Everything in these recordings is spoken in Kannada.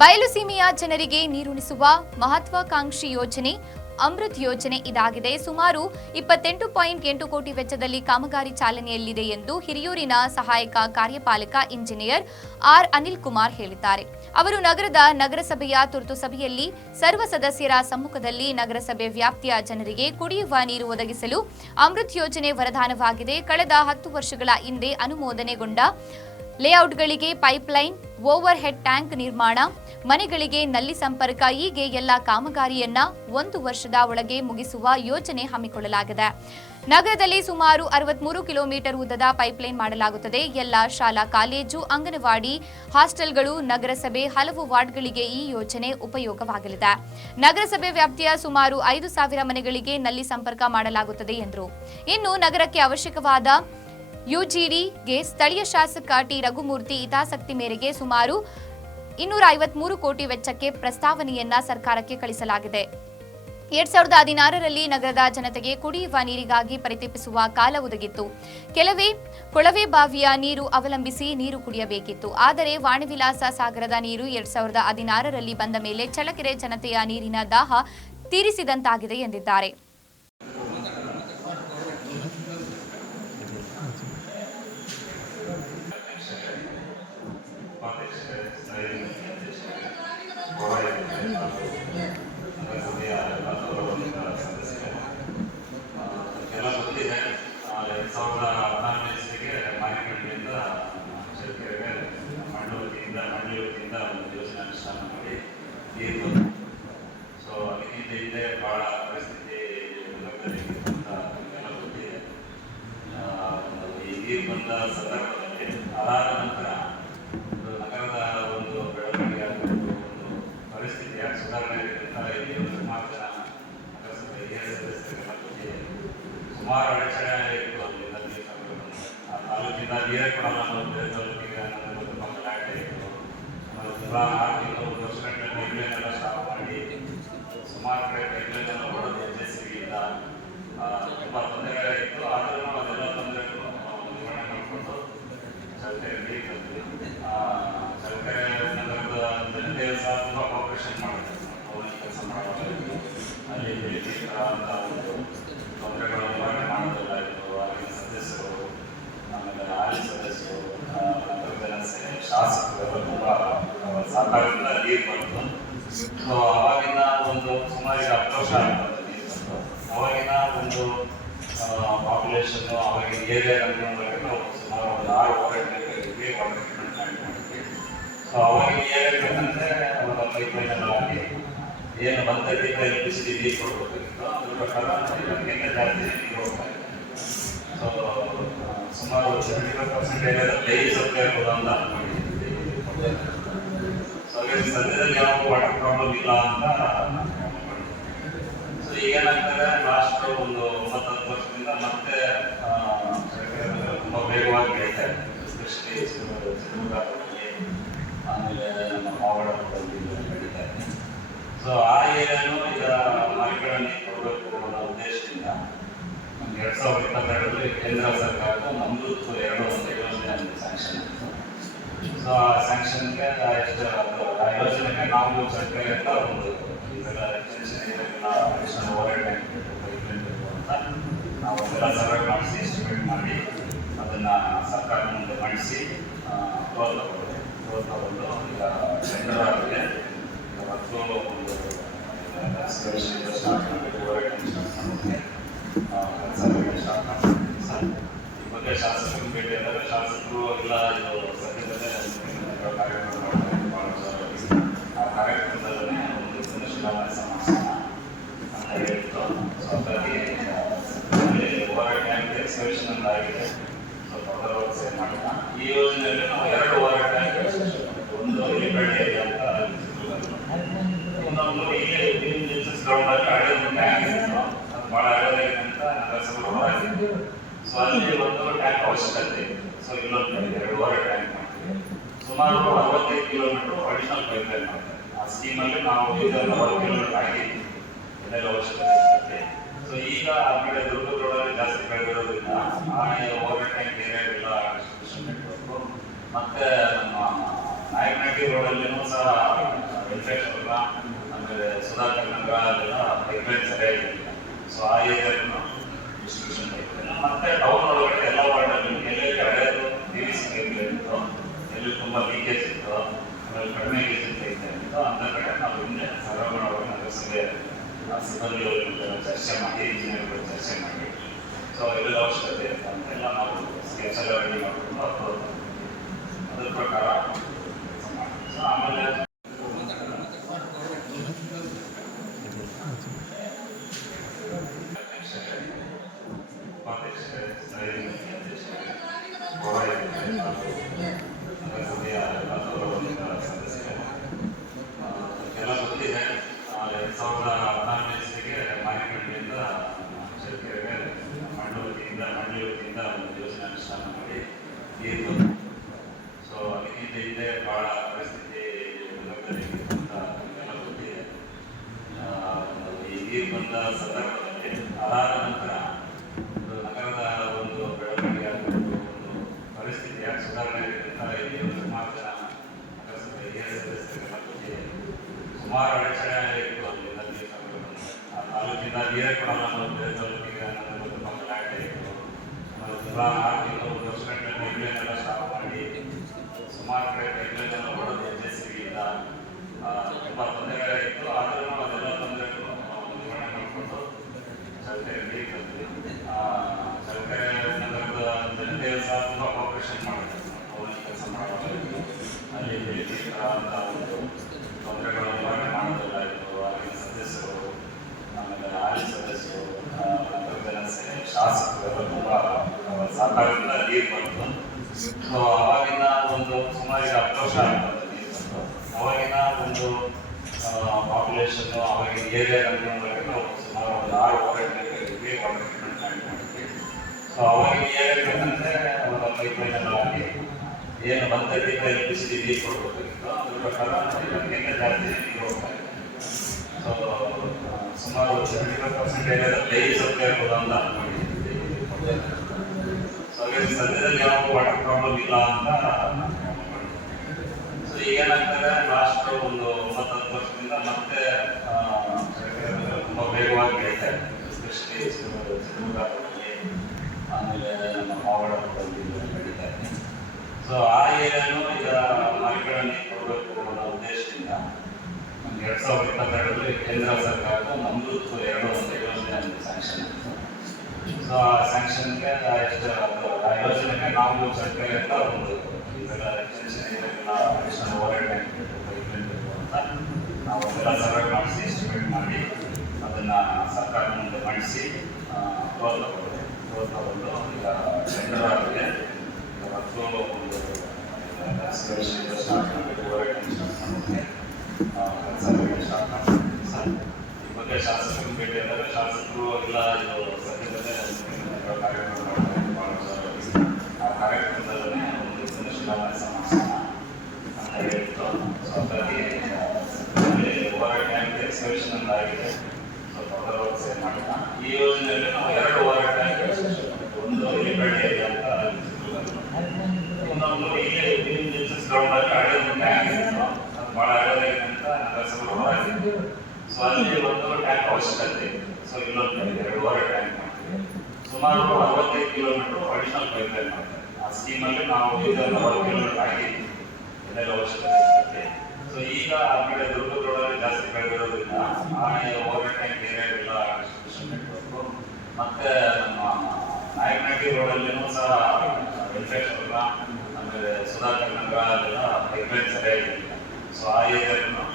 ಬಯಲುಸೀಮೆಯ ಜನರಿಗೆ ನೀರುಣಿಸುವ ಮಹತ್ವಾಕಾಂಕ್ಷಿ ಯೋಜನೆ, ಅಮೃತ್ ಯೋಜನೆ ಇದಾಗಿದೆ. ಸುಮಾರು ಇಪ್ಪತ್ತೆಂಟು ಪಾಯಿಂಟ್ ಎಂಟು ಕೋಟಿ ವೆಚ್ಚದಲ್ಲಿ ಕಾಮಗಾರಿ ಚಾಲನೆಯಲ್ಲಿದೆ ಎಂದು ಹಿರಿಯೂರಿನ ಸಹಾಯಕ ಕಾರ್ಯಪಾಲಕ ಇಂಜಿನಿಯರ್ ಆರ್ ಅನಿಲ್ ಕುಮಾರ್ ಹೇಳಿದ್ದಾರೆ. ಅವರು ನಗರದ ನಗರಸಭೆಯ ತುರ್ತು ಸಭೆಯಲ್ಲಿ ಸರ್ವ ಸದಸ್ಯರ ಸಮ್ಮುಖದಲ್ಲಿ ನಗರಸಭೆ ವ್ಯಾಪ್ತಿಯ ಜನರಿಗೆ ಕುಡಿಯುವ ನೀರು ಒದಗಿಸಲು ಅಮೃತ್ ಯೋಜನೆ ವರದಾನವಾಗಿದೆ. ಕಳೆದ ಹತ್ತು ವರ್ಷಗಳ ಹಿಂದೆ ಅನುಮೋದನೆಗೊಂಡ ಲೇಔಟ್ಗಳಿಗೆ ಪೈಪ್ಲೈನ್ ಓವರ್ ಹೆಡ್ ಟ್ಯಾಂಕ್ ನಿರ್ಮಾಣ ಮನೆಗಳಿಗೆ ನಲ್ಲಿ ಸಂಪರ್ಕ, ಹೀಗೆ ಎಲ್ಲ ಕಾಮಗಾರಿಯನ್ನ ಒಂದು ವರ್ಷದ ಒಳಗೆ ಮುಗಿಸುವ ಯೋಜನೆ ಹಮ್ಮಿಕೊಳ್ಳಲಾಗಿದೆ. ನಗರದಲ್ಲಿ ಸುಮಾರು ಅರವತ್ಮೂರು ಕಿಲೋಮೀಟರ್ ಉದ್ದದ ಪೈಪ್ಲೈನ್ ಮಾಡಲಾಗುತ್ತದೆ. ಎಲ್ಲ ಶಾಲಾ, ಕಾಲೇಜು, ಅಂಗನವಾಡಿ ಹಾಸ್ಟೆಲ್ಗಳು, ನಗರಸಭೆ ಹಲವು ವಾರ್ಡ್ಗಳಿಗೆ ಈ ಯೋಜನೆ ಉಪಯೋಗವಾಗಲಿದೆ. ನಗರಸಭೆ ವ್ಯಾಪ್ತಿಯ ಸುಮಾರು ಐದು ಸಾವಿರ ಮನೆಗಳಿಗೆ ನಲ್ಲಿ ಸಂಪರ್ಕ ಮಾಡಲಾಗುತ್ತದೆ ಎಂದರು. ಇನ್ನು ನಗರಕ್ಕೆ ಅವಶ್ಯಕವಾದ ಯುಜಿಡಿಗೆ ಸ್ಥಳೀಯ ಶಾಸಕ ಟಿ. ರಘುಮೂರ್ತಿ ಹಿತಾಸಕ್ತಿ ಮೇರೆಗೆ ಸುಮಾರು ಇನ್ನೂರ ಐವತ್ಮೂರು ಕೋಟಿ ವೆಚ್ಚಕ್ಕೆ ಪ್ರಸ್ತಾವನೆಯನ್ನ ಸರ್ಕಾರಕ್ಕೆ ಕಳಿಸಲಾಗಿದೆ. ಎರಡ್ ಸಾವಿರದ ಹದಿನಾರರಲ್ಲಿ ನಗರದ ಜನತೆಗೆ ಕುಡಿಯುವ ನೀರಿಗಾಗಿ ಪರಿತಪಿಸುವ ಕಾಲ ಒದಗಿತ್ತು. ಕೆಲವೇ ಕೊಳವೆ ಬಾವಿಯ ನೀರು ಅವಲಂಬಿಸಿ ನೀರು ಕುಡಿಯಬೇಕಿತ್ತು. ಆದರೆ ವಾಣಿವಿಲಾಸ ಸಾಗರದ ನೀರು ಎರಡ್ ಸಾವಿರದ ಹದಿನಾರರಲ್ಲಿ ಬಂದ ಮೇಲೆ ಚಳ್ಳಕೆರೆ ಜನತೆಯ ನೀರಿನ ದಾಹ ತೀರಿಸಿದಂತಾಗಿದೆ ಎಂದಿದ್ದಾರೆ ಎಲ್ಲ ಗೊತ್ತಿದೆ ಎರಡು ಸಾವಿರದ ಹದಿನಾರನೇ ಇಸ್ವಿಗೆ ಮಾರಿಕಂಡಿಯಿಂದ ಚಳ್ಳಕೆರೆಗೆ ಮಂಡ್ಯ ವತಿಯಿಂದ ಮಂಡ್ಯ ವತಿಯಿಂದ ಒಂದು ಯೋಜನೆ ಅನುಷ್ಠಾನ ಮಾಡಿ ನೀರು ಬಂತು ಸೊ ಅದಕ್ಕಿಂತ ಹಿಂದೆ ಭಾಳ ಪರಿಸ್ಥಿತಿ ನಗರದಲ್ಲಿ ಇತ್ತು ಅಂತ ನಮಗೆಲ್ಲ ಗೊತ್ತಿದೆ ಆ, ಈ ನೀರು ಬಂದ ಅದಾದ ನಂತರ ನಗರದ ಒಂದು ಬೆಳವಣಿಗೆ ಆಗಿರ್ಬೋದು ಒಂದು ಪರಿಸ್ಥಿತಿ ಯಾಕೆ ಸುಧಾರಣೆ ಆಗಿದೆ ಅಂತ ಇಲ್ಲಿ ಒಂದು ಸುಮಾರು ಜನ ನಗರಸಭೆ ಹಿರಿಯ ಸದಸ್ಯರಿಗೆಲ್ಲ ಗೊತ್ತಿದೆ ಸುಮಾರು ಅಡಚಣೆ ಇತ್ತು ಅಲ್ಲಿ ನದಿ ಸಂದರ್ಭದಲ್ಲಿ. ಆ ತಾಲೂಕಿಂದ ನೀರೇ ಕೊಡಲ್ಲ ತಾಲೂಕಿಗೆ ತುಂಬ ಇತ್ತು ತುಂಬ ಆರು ಒಂದು ವರ್ಷ ಗಂಟೆ ಪೈಪ್ಲೈನೆಲ್ಲ ಮಾಡಿ, ಸುಮಾರು ಕಡೆ ಪೈಪ್ಲೈನೆಲ್ಲ ಹೊಡೆದು ಎಸ್ ಸಿ ಬಿಯಿಂದ ತುಂಬ ತೊಂದರೆಗಳಿತ್ತು ಆದರೂ ಅದೆಲ್ಲ ತೊಂದರೆಗಳು ನಾವು ನಿರ್ವಹಣೆ ಮಾಡಿಕೊಂಡು ಚಳ್ಳಕೆರೆ ನೀರು ತಂದ್ವಿ ಆ, ಚಳ್ಳಕೆರೆ ನಗರದ ಸಹ ತುಂಬ ಕೋಪರೇಷನ್ ಮಾಡಿದ್ರು ಅವ್ರಿಗೆ ಕೆಲಸ ಅಲ್ಲಿ ಅಂತ ಒಂದು ತೊಂದರೆಗಳು ನಿವಾರಣೆ ಮಾಡೋದಿಲ್ಲಾಗಿತ್ತು ಆಗಿನ ಸದಸ್ಯರು ಆಮೇಲೆ ಹಾಲಿ ಸದಸ್ಯರು ಶಾಸಕರು ತುಂಬ ಸಹಕಾರದಿಂದ ನೀರು ಬಂತು ಸೊ ಅವಾಗಿನ ಒಂದು ಸುಮಾರು ಹತ್ತು ವರ್ಷ ಅವಾಗಿನ ಒಂದು ಪಾಪ್ಯುಲೇಷನ್ ಅವಾಗಿನ ಏರಿಯಾ ನಾವು ಸುಮಾರು ಒಂದು ಆರು ವಾಟರ್ ಸೊ ಅವರ ಪೈಪ್ಲೈನ್ ಎಲ್ಲ ಹಾಕಿ ಏನು ಬಂದೈತಿ ಎಲೆಕ್ಟ್ರಿಸಿಟಿ ನೀರು ಕೊಡಬೇಕಿತ್ತು ಅದ್ರ ಪ್ರಕಾರ ಇದಕ್ಕಿಂತ ಜಾಸ್ತಿ ಹೋಗ್ತಾ ಇದೆ ಸೊ ಸುಮಾರು ಸೆವೆಂಟಿ ಪರ್ಸೆಂಟ್ ಏರಿಯಾದಲ್ಲಿ ಡೈಲಿ ಸಪ್ಲೈ ಅಂತ ಸೊ ಸದ್ಯದಲ್ಲಿ ಯಾವ ವಾಟರ್ ಪ್ರಾಬ್ಲಮ್ ಇಲ್ಲ ಅಂತ ಸೊ ಈಗ ಏನಾಗ್ತದೆ ಲಾಸ್ಟ್ ಒಂದು ಒಂಬತ್ತು ವರ್ಷದಿಂದ ಮತ್ತೆ ತುಂಬ ವೇಗವಾಗಿ ಬೆಳೀತಾ ಆಮೇಲೆ ನಮ್ಮ ಮಾವಡದಲ್ಲಿ ಬೆಳೀತಾ ಸೊ ಆ ಏರಿಯಾನು ಈಗ ಮಾರ್ಕೆಟಲ್ಲಿ ಕೊಡಬೇಕು ಅನ್ನೋ ಉದ್ದೇಶದಿಂದ ನಮ್ಗೆ ಎರಡು ಸಾವಿರದ ಇಪ್ಪತ್ತೆರಡರಲ್ಲಿ ಕೇಂದ್ರ ಸರ್ಕಾರದ ಅಮೃತ್ ಎರಡು ಒಂದು ಯೋಜನೆ ನಮಗೆ ಸ್ಯಾಂಕ್ಷನ್ ಆಯಿತು ಸೊ ಆ ಸ್ಯಾಂಕ್ಷನ್ಗೆ ಎಷ್ಟು ಆ ಯೋಜನೆಗೆ ನಾವು ಸರ್ಕಾರದಿಂದ ಒಂದು ಇವೆಲ್ಲ ಎಕ್ಸ್ಟೆನ್ಷನ್ ಅಂತ ನಾವು ಅದೆಲ್ಲ ಸರ್ವೆ ಮಾಡಿಸಿ ಎಸ್ಟಿಮೇಟ್ ಮಾಡಿ ಅದನ್ನು ಸರ್ಕಾರ ಮುಂದೆ ಮಂಡಿಸಿ ಅಪ್ರೂವಲ್ ಅಪ್ರೂವಲ್ ತಗೊಂಡು ಈಗ ಟೆಂಡರ್ ಆಗಿದೆ ಮತ್ತು ಒಂದು ಎಕ್ಸ್ಕವೇಷನ್ ಸ್ಟಾರ್ಟ್ ಸ್ಟಾರ್ಟ್ ಈ ಇಲ್ಲ ಇದು ಸದ್ಯದಲ್ಲೇ. ಆ ಕಾರ್ಯಕ್ರಮದಲ್ಲೇ ಒಂದು ಶಿಲಾನ್ಯಾಸ ಮಾಡಿಸೋಣ ಅಂತ ಹೇಳಿತ್ತು ಸೊ ಹಾಗಾಗಿ ಓವರ್ ಟ್ಯಾಂಕ್ ಎಕ್ಸ್ಕವೇಷನ್ ಅಂತ ಆಗಿದೆ ಸೊ ಫರ್ದರ್ ವರ್ಕ್ಸ್ ಏನು ಈ ಯೋಜನೆಯಲ್ಲಿ ನಾವು ಎರಡು ಒಂದು ಏರಿಯಾ ಹಳೆ ಒಂದು ಟ್ಯಾಂಕ್ ಇತ್ತು ಅದು ಭಾಳ ಹಳೆದಾಗಿದೆ ಅಂತ ಸೊ ಅಲ್ಲಿ ಟ್ಯಾಂಕ್ ಅವಶ್ಯಕತೆ ಇದೆ ಸೊ ಇಲ್ಲೊಂದು ಟ್ಯಾಂಕ್ ಮಾಡ್ತೀವಿ ಸುಮಾರು ಅರವತ್ತೈದು ಕಿಲೋಮೀಟರ್ ಅಡಿಷನಲ್ ಪೈಪ್ ಮಾಡ್ತಾರೆ ಆ ಸ್ಕೀಮಲ್ಲಿ ನಾವು ಈಗ ಅವಶ್ಯಕತೆ ಇರ್ತದೆ ಸೊ ಈಗ ಆ ಕಡೆ ದುರ್ಗ ಜಾಸ್ತಿ ಬೆಳೆದಿರೋದ್ರಿಂದ ಆ ಓವರ್ ಟ್ಯಾಂಕ್ ನೆಟ್ವರ್ಕು ಮತ್ತೆ ನಾಯಕನಹಟ್ಟಿ ರೋಡಲ್ಲಿನೂ ಸಹ ವೆಂಕಟೇಶ್ವರ ಆಮೇಲೆ ಸುಧಾಕರ್ ನಗರ ಅದೆಲ್ಲ ಪೈಪ್ಲೈನ್ ಸರಿಯಾಗಿಲ್ಲ ಸೊ ಆ ಏರಿಯಾನು ಡಿಸ್ಟ್ರಿಬ್ಯೂಷನ್ ಪೈಪ್ಲೈನ್ ಮತ್ತೆ ಟೌನ್ ಒಳಗಡೆ ಎಲ್ಲ ವಾರ್ಡಲ್ಲಿ ಎಲ್ಲೆಲ್ಲಿ ಹಳೆಯದು ಡಿ ವಿ ಸಿ ಪೈಪ್ಲೈನ್ ಇತ್ತು ಎಲ್ಲಿ ತುಂಬ ಲೀಕೇಜ್ ಇತ್ತು ಆಮೇಲೆ ಕಡಿಮೆ ಲೀಕೇಜ್ ಐತೆ ಇತ್ತು ಅಂತ ಕಡೆ ನಾವು ಹಿಂದೆ ಅವರು ನಗರಸಭೆ ಸಿಬ್ಬಂದಿಗಳು ಚರ್ಚೆ ಮಾಡಿ ಇಂಜಿನಿಯರ್ಗಳು ಚರ್ಚೆ ಮಾಡಿ. ಸೊ ಎಲ್ಲ ಅವಶ್ಯಕತೆ ಇರುತ್ತೆ ಅಂತೆಲ್ಲ ನಾವು ಸ್ಕೆಚ್ ಎಲ್ಲ ರೆಡಿ ಮಾಡಿಕೊಂಡು ಅದ್ರ ಪ್ರಕಾರ ವತಿಯಿಂದ ಒಂದು ಯೋಜನೆ ಅನುಷ್ಠಾನ ಮಾಡಿ ನೀರು ಸೊ ಅದಕ್ಕಿಂತ ಹಿಂದೆ ಬಹಳ ಪರಿಸ್ಥಿತಿ ನಗರದಲ್ಲಿ ಇತ್ತು ಅಂತ ನಮಗೆಲ್ಲ ಗೊತ್ತಿದೆ ಆ, ಈ ಅದಾದ ನಂತರ ನಗರದ ಒಂದು ಬೆಳವಣಿಗೆ ಆಗ್ಬೋದು ಒಂದು ಪರಿಸ್ಥಿತಿಯ ಸುಧಾರಣೆ ಅಂತ ಇಲ್ಲಿ ಸುಮಾರು ಜನ ನಗರಸಭೆ ಹಿರಿಯ ಸುಮಾರು ಅಡಚಣೆ ಇತ್ತು ಅಲ್ಲಿ ನದಿ ಸಂಗ್ರಹ ಆ ತಾಲೂಕಿಂದ ಕೊಡಲ್ಲ ಅನ್ನೋ ಬೇರೆ ತಾಲೂಕಿಗೆ ನಮಗೆ ತುಂಬ ಗಲಾಟೆ ಇತ್ತು ಮಾಡಿ ಸುಮಾರು ಕಡೆ ಪೈಪ್ಲೈನ್ ಎಲ್ಲ ಹೊಡೆದು ಜೆ ಸಿ ಬಿಯಿಂದ ತುಂಬ ಆದ್ರೂ ಆ, ಚಳ್ಳಕೆರೆ ನಗರದ ಜನತೆ ತುಂಬ ಕೋಆಪರೇಷನ್ ಮಾಡಿದ್ರು ಅವ್ರಿಗೆ ಕೆಲಸ ಮಾಡೋದಾಯಿತು ಅಲ್ಲಿ ಅಂತ ಒಂದು ತೊಂದರೆಗಳು ನಿವಾರಣೆ ಸದಸ್ಯರು ಆಮೇಲೆ ಹಾಲಿ ಸದಸ್ಯರು ಎಲ್ಲ ತುಂಬ ಅವರ ಸಹಕಾರದಿಂದ ಬಂತು ಸೊ ಅವಾಗಿನ ಒಂದು ಸುಮಾರು ಈಗ ಅವಾಗಿನ ಒಂದು ಅವಾಗಿನ ನಾವು ಸೊ ಅವಾಗ ಬಂದಂತೆ ಒಂದು ಹಾಕಿ ಏನು ಬಂದಕ್ಕಿಂತ ಎಲೆಕ್ಟ್ರಿಸಿಟಿ ನೀರು ಕೊಡಬೇಕಾಗಿತ್ತು ಅದ್ರ ಪ್ರಕಾರ ಜಾಸ್ತಿ ಹೋಗ್ತಾ ಇದೆ ಸುಮಾರು ಸೆವೆಂಟಿ ಫೈವ್ ಪರ್ಸೆಂಟ್ ಏರಿಯಾದಲ್ಲಿ ಡೈಲಿ ಸಪ್ಲೈ ಇರ್ಬೋದು ಅಂತ ಅನ್ಕೊಂಡಿದ್ದೀವಿ ಸೊ ಸದ್ಯದಲ್ಲಿ ಯಾವ ವಾಟರ್ ಪ್ರಾಬ್ಲಮ್ ಇಲ್ಲ ಅಂತ ಸೊ ಈಗ ಏನಾಗ್ತದೆ ಲಾಸ್ಟ್ ಒಂದು ಒಂಬತ್ತು ವರ್ಷದಿಂದ ಮತ್ತೆ ವೇಗವಾಗಿ ಬೆಳೀತಾ ಆಮೇಲೆ ನಮ್ಮ ಇದೆ ಸೊ ಆ ಏರಿಯಾನು ಈಗ ಮಾರ್ಕೆಟಲ್ಲಿ ಕೊಡಬೇಕು ಅನ್ನೋ ಉದ್ದೇಶದಿಂದ ನಮ್ಗೆ ಎರಡು ಸಾವಿರದ ಇಪ್ಪತ್ತೆರಡರಲ್ಲಿ ಕೇಂದ್ರ ಸರ್ಕಾರದ ಅಮೃತ್ ಎರಡು ಒಂದು ಯೋಜನೆ ನಮಗೆ ಸ್ಯಾಂಕ್ಷನ್ ಆಯಿತು ಸೊ ಆ ಸ್ಯಾಂಕ್ಷನ್ಗೆ ಎಷ್ಟು, ಆ ಯೋಜನೆಗೆ ನಾವು ಸರ್ಕಾರ ಅಂತ ಒಂದು ಇದೆಲ್ಲ ಎಕ್ಸ್ಟೆನ್ಷನ್ ಇದೆಲ್ಲ ಅಡಿಷನಲ್ ಓವರ್ ಟ್ಯಾಂಕ್ ಬೇಕು ಪೈಪ್ಲೈನ್ ಬೇಕು ಅಂತ ನಾವು ಎಲ್ಲ ಸರ್ವೆ ಮಾಡಿಸಿ ಎಸ್ಟಿಮೇಟ್ ಮಾಡಿ ಅದನ್ನು ಸರ್ಕಾರ ಮುಂದೆ ಮಂಡಿಸಿ ಅಪ್ರೂವಲ್ ತಗೊಂಡು ಈಗ ಒಂದು ಸ್ಟಾರ್ಟ್ ಮಾಡಬೇಕು ಸ್ಟಾರ್ಟ್ ಮಾಡೋಕ್ಕೆ ಕೆಲಸ ಸ್ಟಾರ್ಟ್ ಈ ಬಗ್ಗೆ ಶಾಸಕರು ಭೇಟಿ ಆದಾಗ ಎಲ್ಲ ಕಾರ್ಯಕ್ರಮ ಆ ಕಾರ್ಯಕ್ರಮದಲ್ಲಿ ಒಂದು ಶಿಲಾನ್ಯಾಸ ಮಾಡಿಸೋಣ ಅಂತ ಹೇಳಿತ್ತು ಸೊ ಈ ಯೋಜನೆಯಲ್ಲಿ ನಾವು ಎರಡು ಓವರ್ ಟ್ಯಾಂಕ್ ಒಂದು ಇಲ್ಲಿ ಬೆಳ್ಳಿ ಇದೆ ಅಂತ ಇನ್ನೊಂದು ಇಲ್ಲಿ ಬಿಲ್ಡಿಂಗ್ ಗ್ರೌಂಡ್ ಅಲ್ಲಿ ಹಳೆ ಒಂದು ಟ್ಯಾಂಕ್ ಇತ್ತು ಅದು ಭಾಳ ಹಳೆದಾಗಿದೆ ಅಂತ ನಗರಸಭೆ ಹೊರಗಿದೆ ಸೊ ಅಲ್ಲಿ ಒಂದು ಟ್ಯಾಂಕ್ ಅವಶ್ಯಕತೆ ಇದೆ ಸೊ ಇಲ್ಲೊಂದು ಎರಡೂವರೆ ಟ್ಯಾಂಕ್ ಮಾಡ್ತೀವಿ ಸುಮಾರು ಅರವತ್ತೈದು ಕಿಲೋಮೀಟರ್ ಅಡಿಷನಲ್ ಪೈಪ್ ಲೈನ್ ಮಾಡ್ತಾರೆ ಆ ಸ್ಕೀಮಲ್ಲಿ ನಾವು ಈಗ ನಲವತ್ತು ಕಿಲೋಮೀಟರ್ ಆಗಿದ್ದೀವಿ ಇದೆಲ್ಲ ಅವಶ್ಯಕತೆ ಇರ್ತದೆ ಸೊ ಈಗ ಆ ಕಡೆ ದುರ್ಗ ರೋಡಲ್ಲಿ ಜಾಸ್ತಿ ಬೆಳೆದಿರೋದ್ರಿಂದ ಆ ಓವರ್ ಟ್ಯಾಂಕ್ ಏರಿಯಾಗೆಲ್ಲ ಡಿಸ್ಟ್ರಿಬ್ಯೂಷನ್ ನೆಟ್ವರ್ಕು ಮತ್ತೆ ನಮ್ಮ ನಾಯಕನಹಳ್ಳಿ ರೋಡಲ್ಲಿನೂ ಸಹ ವೆಂಕಟೇಶ್ವರ ಆಮೇಲೆ ಸುಧಾಕರ್ ನಗರ ಅದೆಲ್ಲ ಪೈಪ್ಲೈನ್ ಸರಿಯಾಗಿಲ್ಲ ಸೊ ಆ ಏರಿಯಾನು ಡಿಸ್ಟ್ರಿಬ್ಯೂಷನ್ ಪೈಪ್ಲೈನ್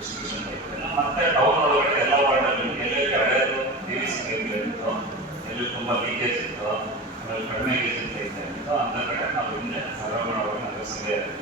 ಮತ್ತೆ ಟೌನ್ ಒಳಗಡೆ ಎಲ್ಲ ವಾರ್ಡಲ್ಲಿ ಎಲ್ಲೆಲ್ಲಿ ಹಳೆಯದು ಡಿ ವಿ ಸಿ ಪೈಪ್ಲೈನ್ ಇತ್ತು ಎಲ್ಲಿ ತುಂಬ ಲೀಕೇಜ್ ಇತ್ತು ಆಮೇಲೆ ಕಡಿಮೆ ಲೀಕೇಜ್ ಐತೆ ಇತ್ತು ಅಂತ ಕಡೆ ನಾವು ಹಿಂದೆ ಸರಬರಾಜು ನಗರಸಭೆ